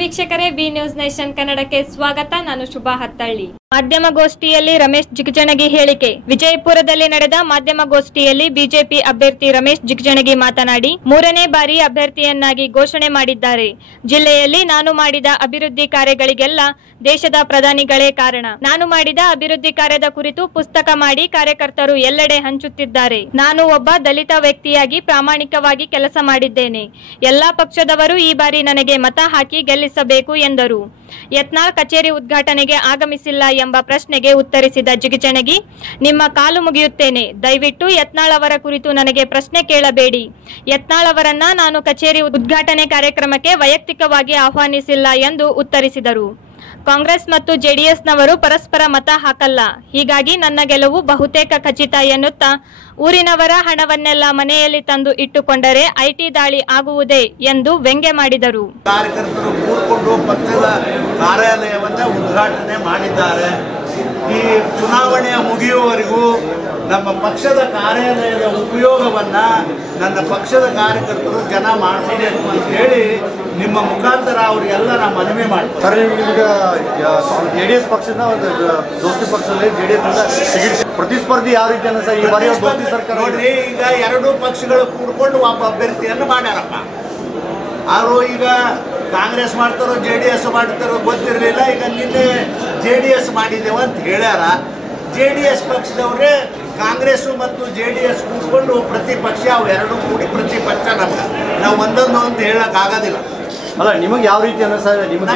ವೀಕ್ಷಕರೇ, B news nation ಕನ್ನಡಕ್ಕೆ ಸ್ವಾಗತ. ನಾನು ಶುಭಾ ಹತ್ತಳ್ಳಿ. ಮಾಧ್ಯಮಗೋಷ್ಠಿಯಲ್ಲಿ ರಮೇಶ್ ಜಿಗಜಿಣಗಿ ಹೇಳಿಕೆ. ವಿಜಯಪುರದಲ್ಲಿ ನಡೆದ ಮಾಧ್ಯಮಗೋಷ್ಠಿಯಲ್ಲಿ ಬಿಜೆಪಿ ಅಭ್ಯರ್ಥಿ ರಮೇಶ್ ಜಿಗಜಿಣಗಿ ಮಾತನಾಡಿ, 3ನೇ ಬಾರಿ ಅಭ್ಯರ್ಥಿಯನ್ನಾಗಿ ಘೋಷಣೆ ಮಾಡಿದ್ದಾರೆ. ಜಿಲ್ಲೆಯಲ್ಲಿ ನಾನು ಮಾಡಿದ ಅಭಿವೃದ್ಧಿ ಕಾರ್ಯಗಳಿಗೆಲ್ಲ ದೇಶದ ಪ್ರಧಾನಿಗಳೇ ಕಾರಣ. ನಾನು ಮಾಡಿದ ಅಭಿವೃದ್ಧಿ ಕಾರ್ಯದ ಕುರಿತು ಪುಸ್ತಕ ಮಾಡಿ ಕಾರ್ಯಕರ್ತರು ಎಲ್ಲೆಡೆ ಹಂಚುತ್ತಿದ್ದಾರೆ. ನಾನು ಒಬ್ಬ ದಲಿತ ವ್ಯಕ್ತಿಯಾಗಿ ಪ್ರಾಮಾಣಿಕವಾಗಿ ಕೆಲಸ ಮಾಡಿದ್ದೇನೆ. ಎಲ್ಲಾ ಪಕ್ಷದವರು ಈ ಬಾರಿ ನನಗೆ ಮತ ಹಾಕಿ ಗೆಲ್ಲಿಸಬೇಕು ಎಂದರು. ಯತ್ನಾಳ್ ಕಚೇರಿ ಉದ್ಘಾಟನೆಗೆ ಆಗಮಿಸಿಲ್ಲ ಎಂಬ ಪ್ರಶ್ನೆಗೆ ಉತ್ತರಿಸಿದ ಜಿಗಜಿಣಗಿ, ನಿಮ್ಮ ಕಾಲು ಮುಗಿಯುತ್ತೇನೆ, ದಯವಿಟ್ಟು ಯತ್ನಾಳ್ ಅವರ ಕುರಿತು ನನಗೆ ಪ್ರಶ್ನೆ ಕೇಳಬೇಡಿ. ಯತ್ನಾಳ್ ಅವರನ್ನ ನಾನು ಕಚೇರಿ ಉದ್ಘಾಟನೆ ಕಾರ್ಯಕ್ರಮಕ್ಕೆ ವೈಯಕ್ತಿಕವಾಗಿ ಆಹ್ವಾನಿಸಿಲ್ಲ ಎಂದು ಉತ್ತರಿಸಿದರು. ಕಾಂಗ್ರೆಸ್ ಮತ್ತು ಜೆಡಿಎಸ್ನವರು ಪರಸ್ಪರ ಮತ ಹಾಕಲ್ಲ, ಹೀಗಾಗಿ ನನ್ನ ಗೆಲುವು ಬಹುತೇಕ ಖಚಿತ ಎನ್ನುತ್ತಾ, ಊರಿನವರ ಹಣವನ್ನೆಲ್ಲ ಮನೆಯಲ್ಲಿ ತಂದು ಇಟ್ಟುಕೊಂಡರೆ ಐಟಿ ದಾಳಿ ಆಗುವುದೇ ಎಂದು ವ್ಯಂಗ್ಯ ಮಾಡಿದರು. ಕಾರ್ಯಕರ್ತರು ಕೂಡಿಕೊಂಡು ಪಕ್ಷದ ಕಾರ್ಯಾಲಯವನ್ನ ಉದ್ಘಾಟನೆ ಮಾಡಿದ್ದಾರೆ. ಈ ಚುನಾವಣೆಯ ಮುಗಿಯುವವರೆಗೂ ನಮ್ಮ ಪಕ್ಷದ ಕಾರ್ಯಾಲಯದ ಉಪಯೋಗವನ್ನ ನನ್ನ ಪಕ್ಷದ ಕಾರ್ಯಕರ್ತರು ಜನ ಮಾಡಬೇಕು ಅಂತ ಹೇಳಿ ನಿಮ್ಮ ಮುಖಾಂತರ ಅವರಿಗೆಲ್ಲ ನಾನು ಮನವಿ ಮಾಡ್ತೀನಿ. ಸರ್, ಈಗ ಜೆಡಿಎಸ್ ಪಕ್ಷದ ಒಂದು ದೋಸ್ತಿ ಪಕ್ಷದಲ್ಲಿ ಜೆಡಿಎಸ್ ಪ್ರತಿಸ್ಪರ್ಧಿ ಯಾವ ರೀತಿ ಅನ್ನ ಸರ್ ಈ ಬಾರಿ ದೋಸ್ತಿ ಸರ್ಕಾರ ನೋಡ್ರಿ, ಈಗ ಎರಡೂ ಪಕ್ಷಗಳು ಕೂಡ್ಕೊಂಡು ಒಬ್ಬ ಅಭ್ಯರ್ಥಿಯನ್ನು ಮಾಡ್ಯಾರಪ್ಪ. ಅವರು ಈಗ ಕಾಂಗ್ರೆಸ್ ಮಾಡ್ತಾರೋ ಜೆಡಿಎಸ್ ಮಾಡ್ತಾರೋ ಗೊತ್ತಿರಲಿಲ್ಲ. ಈಗ ನಿನ್ನೆ ಜೆಡಿಎಸ್ ಮಾಡಿದ್ದೇವೆ ಅಂತ ಹೇಳ್ಯಾರ. ಜೆಡಿಎಸ್ ಪಕ್ಷದವರೇ ಕಾಂಗ್ರೆಸ್ ಮತ್ತು ಜೆಡಿಎಸ್ ಕೂತ್ಕೊಂಡು ಪ್ರತಿಪಕ್ಷ, ಅವು ಎರಡೂ ಕೂಡಿ ಪ್ರತಿಪಕ್ಷ. ನಾವು ಒಂದೊಂದು ಅಂತ ಹೇಳಕ್ ಆಗೋದಿಲ್ಲ. ಅಲ್ಲ, ನಿಮಗೆ ಯಾವ ರೀತಿ ಅನ್ನ ಸರ್? ನಿಮಗೆ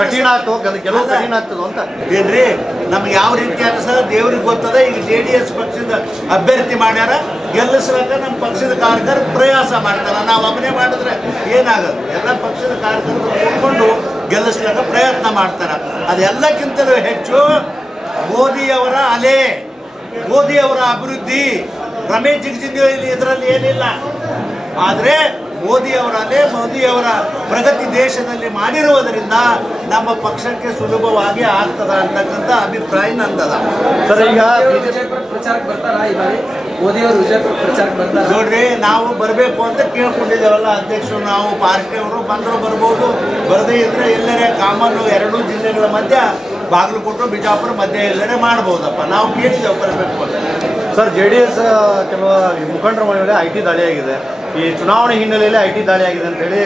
ಕಠಿಣ ಆಗ್ತೋ ಗೆಲುವು ಕಠಿಣ ಆಗ್ತದೋ ಅಂತ ಏನ್ರಿ? ನಮ್ಗೆ ಯಾವ ರೀತಿ ಅನ್ಸ ದೇವ್ರಿಗೆ ಗೊತ್ತದ. ಈಗ ಜೆಡಿಎಸ್ ಪಕ್ಷದ ಅಭ್ಯರ್ಥಿ ಮಾಡ್ಯಾರ, ಗೆಲ್ಲಿಸ್ಲಾಕ ನಮ್ಮ ಪಕ್ಷದ ಕಾರ್ಯಕರ್ತರು ಪ್ರಯಾಸ ಮಾಡ್ತಾರ. ನಾವು ಒಬ್ಬನೇ ಮಾಡಿದ್ರೆ ಏನಾಗದು? ಎಲ್ಲ ಪಕ್ಷದ ಕಾರ್ಯಕರ್ತರು ಕೂತ್ಕೊಂಡು ಗೆಲ್ಲಿಸ್ಲಾಕ ಪ್ರಯತ್ನ ಮಾಡ್ತಾರ. ಅದೆಲ್ಲಕ್ಕಿಂತಲೂ ಹೆಚ್ಚು ಮೋದಿಯವರ ಅಲೆ, ಮೋದಿಯವರ ಅಭಿವೃದ್ಧಿ. ರಮೇಶ್ ಜಿಗಜಿಣಗಿ ಇದರಲ್ಲಿ ಏನಿಲ್ಲ. ಆದರೆ ಮೋದಿಯವರ ಅಲೆ, ಮೋದಿಯವರ ಪ್ರಗತಿ ದೇಶದಲ್ಲಿ ಮಾಡಿರುವುದರಿಂದ ನಮ್ಮ ಪಕ್ಷಕ್ಕೆ ಸುಲಭವಾಗಿ ಆಗ್ತದ ಅಂತಕ್ಕಂಥ ಅಭಿಪ್ರಾಯ ನಂದದ. ಸರ್, ಈಗ ನೋಡ್ರಿ, ನಾವು ಬರಬೇಕು ಅಂತ ಕೇಳ್ಕೊಂಡಿದ್ದೇವಲ್ಲ ಅಧ್ಯಕ್ಷರು, ನಾವು ಪಾರ್ಟಿಯವರು ಬಂದರೂ ಬರ್ಬೋದು, ಬರದೇ ಇದ್ರೆ ಎಲ್ಲರೇ ಕಾಮನ್ ಎರಡೂ ಜಿಲ್ಲೆಗಳ ಮಧ್ಯ ಬಾಗಲಕೋಟೆ ಬಿಜಾಪುರ ಮಧ್ಯೆ ಎಲ್ಲರೇ ಮಾಡ್ಬೋದಪ್ಪ. ನಾವು ಕೇಳಿದ್ದೇವೆ ಬರಬೇಕು ಅಂತ. ಸರ್, ಜೆಡಿಎಸ್ ಕೆಲವು ಮುಖಂಡರ ಮೇಲೆ ಐಟಿ ದಾಳಿ ಆಗಿದೆ. ಈ ಚುನಾವಣೆ ಹಿನ್ನೆಲೆಯಲ್ಲಿ ಐಟಿ ದಾಳಿ ಆಗಿದೆ ಅಂತ ಹೇಳಿ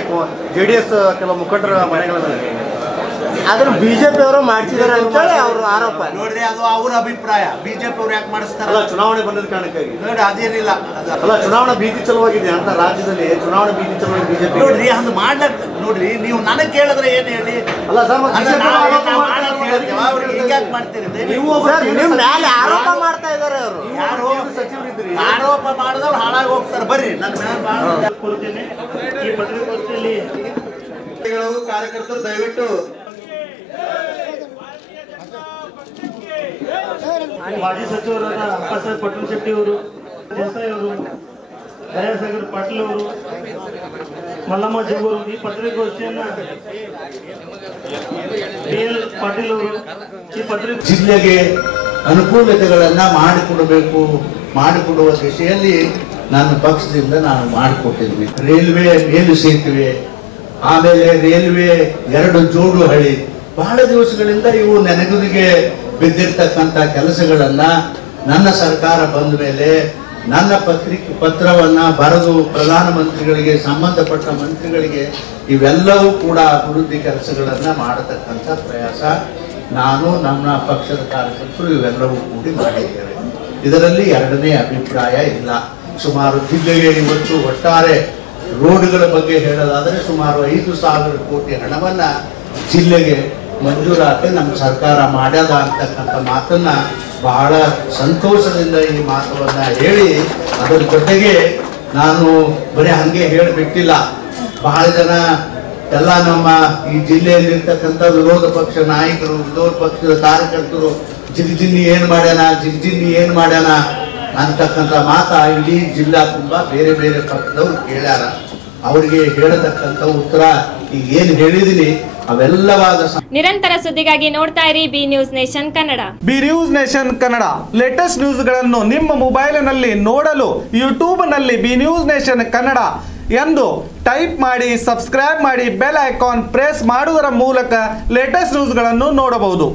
ಜೆಡಿಎಸ್ ಕೆಲವು ಮುಖಂಡರ ಮನೆಗಳ ಮೇಲೆ ಅದನ್ನು ಬಿಜೆಪಿ ಅವರು ಮಾಡ್ತಿದ್ದಾರೆ ಅಂತೇಳಿ ಅವ್ರ ಆರೋಪ. ನೋಡ್ರಿ, ಅದು ಅವ್ರ ಅಭಿಪ್ರಾಯ. ಬಿಜೆಪಿ ಅವ್ರು ಯಾಕೆ ಮಾಡಿಸ್ತಾರಲ್ಲ? ಚುನಾವಣೆ ಬಂದದ ಕಾರಣಕ್ಕಾಗಿ. ನೋಡಿ, ಅದೇನಿಲ್ಲ. ಅಲ್ಲ, ಚುನಾವಣಾ ಭೀತಿ ಚಲುವಾಗಿದೆ ಅಂತ ರಾಜ್ಯದಲ್ಲಿ. ಚುನಾವಣೆ ಭೀತಿ ಚಲುವಾಗಿ ಬಿಜೆಪಿ ನೋಡ್ರಿ, ಹಂಗೆ ಮಾಡ್ಲಕ್ ನೋಡ್ರಿ, ನೀವು ನನಗೆ ಕೇಳಿದ್ರೆ ಏನು ಹೇಳಿ? ಅಲ್ಲ ಸರ್, ಅವ್ರಿಗೆ ಹಿಂಗ್ಯಾಕೆ ಮಾಡ್ತೀರಿ? ನೀವು ನಿಮ್ಮ ಮೇಲೆ ಆರೋಪ ಮಾಡ್ತಾ ಇದ್ದಾರೆ ಅವರು. ಯಾರು ಸಚಿವರಿದ್ರಿ? ಆರೋಪ ಮಾಡಿದವ್ರು ಹಾಳಾಗಿ ಹೋಗ್ತಾರೆ. ಬರ್ರಿ, ನನ್ನ ಮೇಲೆ ಕೊಡ್ತೇನೆ. ಈ ಪತ್ರಿಕಾಗೋಷ್ಠಿಯಲ್ಲಿ ಕಾರ್ಯಕರ್ತರು ದಯವಿಟ್ಟು ಮಾಜಿ ಸಚಿವರಾದ ಅಂಬಾಸಾಹೇಬ್ ಪಟ್ಟಣ ಶೆಟ್ಟಿ ಅವರು, ದೇಸಾಯಿ ಅವರು, ದಯಾಸಾಗರ್ ಪಾಟೀಲ್ ಅವರು, ಮಲ್ಲಮ್ಮ ಜಗ್ಗೂರು ಈ ಪತ್ರಿಕಾಗೋಷ್ಠಿಯನ್ನ BL ಪಾಟೀಲ್ ಅವರು ಈ ಪತ್ರಿಕೆ ಜಿಲ್ಲೆಗೆ ಅನುಕೂಲತೆಗಳನ್ನ ಮಾಡಿಕೊಡಬೇಕು, ಮಾಡಿಕೊಡುವ ದಿಶೆಯಲ್ಲಿ ನನ್ನ ಪಕ್ಷದಿಂದ ನಾನು ಮಾಡಿಕೊಟ್ಟಿದ್ವಿ. ರೈಲ್ವೆ ಮೇಲು ಸೇತುವೆ, ಆಮೇಲೆ ರೈಲ್ವೆ 2 ಜೋಡು ಹಳಿ, ಬಹಳ ದಿವಸಗಳಿಂದ ಇವು ನೆನಗುದಿಗೆ ಬಿದ್ದಿರ್ತಕ್ಕಂಥ ಕೆಲಸಗಳನ್ನ ನನ್ನ ಸರ್ಕಾರ ಬಂದ ಮೇಲೆ ನನ್ನ ಪತ್ರವನ್ನ ಬರೆದು ಪ್ರಧಾನಮಂತ್ರಿಗಳಿಗೆ, ಸಂಬಂಧಪಟ್ಟ ಮಂತ್ರಿಗಳಿಗೆ ಇವೆಲ್ಲವೂ ಕೂಡ ಅಭಿವೃದ್ಧಿ ಕೆಲಸಗಳನ್ನ ಮಾಡತಕ್ಕಂಥ ಪ್ರಯಾಸ ನಾನು, ನಮ್ಮ ಪಕ್ಷದ ಕಾರ್ಯಕರ್ತರು ಇವೆಲ್ಲವೂ ಕೂಡಿ ಮಾಡಿದ್ದೇವೆ. ಇದರಲ್ಲಿ ಎರಡನೇ ಅಭಿಪ್ರಾಯ ಇಲ್ಲ. ಸುಮಾರು ಜಿಲ್ಲೆಗೆ ಇವತ್ತು ಒಟ್ಟಾರೆ ರೋಡ್ಗಳ ಬಗ್ಗೆ ಹೇಳೋದಾದರೆ ಸುಮಾರು 5,000 ಕೋಟಿ ಹಣವನ್ನ ಜಿಲ್ಲೆಗೆ ಮಂಜೂರಾತಿ ನಮ್ಮ ಸರ್ಕಾರ ಮಾಡ್ಯದ ಅಂತಕ್ಕಂಥ ಮಾತನ್ನ ಬಹಳ ಸಂತೋಷದಿಂದ ಈ ಮಾತನ್ನ ಹೇಳಿ, ಅದರ ಜೊತೆಗೆ ನಾನು ಬರೀ ಹಂಗೆ ಹೇಳಿಬಿಟ್ಟಿಲ್ಲ. ಬಹಳ ಜನ ಎಲ್ಲ ನಮ್ಮ ಈ ಜಿಲ್ಲೆಯಲ್ಲಿರ್ತಕ್ಕಂಥ ವಿರೋಧ ಪಕ್ಷ ನಾಯಕರು, ವಿರೋಧ ಪಕ್ಷದ ಕಾರ್ಯಕರ್ತರು ಜಿಗಜಿಣಗಿ ಏನ್ ಮಾಡ್ಯಾನ ಅಂತಕ್ಕಂಥ ಮಾತ ಇಡೀ ಜಿಲ್ಲಾ ತುಂಬಾ ಬೇರೆ ಬೇರೆ ಪಕ್ಷದವ್ರು ಕೇಳ್ಯಾರ. ಅವರಿಗೆ ಹೇಳತಕ್ಕಂಥ ಉತ್ತರ ಈಗ ಏನು ಹೇಳಿದೀನಿ ಅವೆಲ್ಲವಾದ. ನಿರಂತರ ಸುದ್ದಿಗಾಗಿ ನೋಡ್ತಾ ಇರಿ B news nation Kannada. B news nation Kannada latest ನ್ಯೂಸ್ಗಳನ್ನು ನಿಮ್ಮ ಮೊಬೈಲಿನಲ್ಲಿ ನೋಡಲು ಯೂಟ್ಯೂಬ್ನಲ್ಲಿ ಬಿ ನ್ಯೂಸ್ ನೇಷನ್ ಕನ್ನಡ ಎಂದು ಟೈಪ್ ಮಾಡಿ ಸಬ್ಸ್ಕ್ರೈಬ್ ಮಾಡಿ ಬೆಲ್ ಐಕಾನ್ ಪ್ರೆಸ್ ಮಾಡುವುದರ ಮೂಲಕ ಲೇಟೆಸ್ಟ್ ನ್ಯೂಸ್ಗಳನ್ನು ನೋಡಬಹುದು.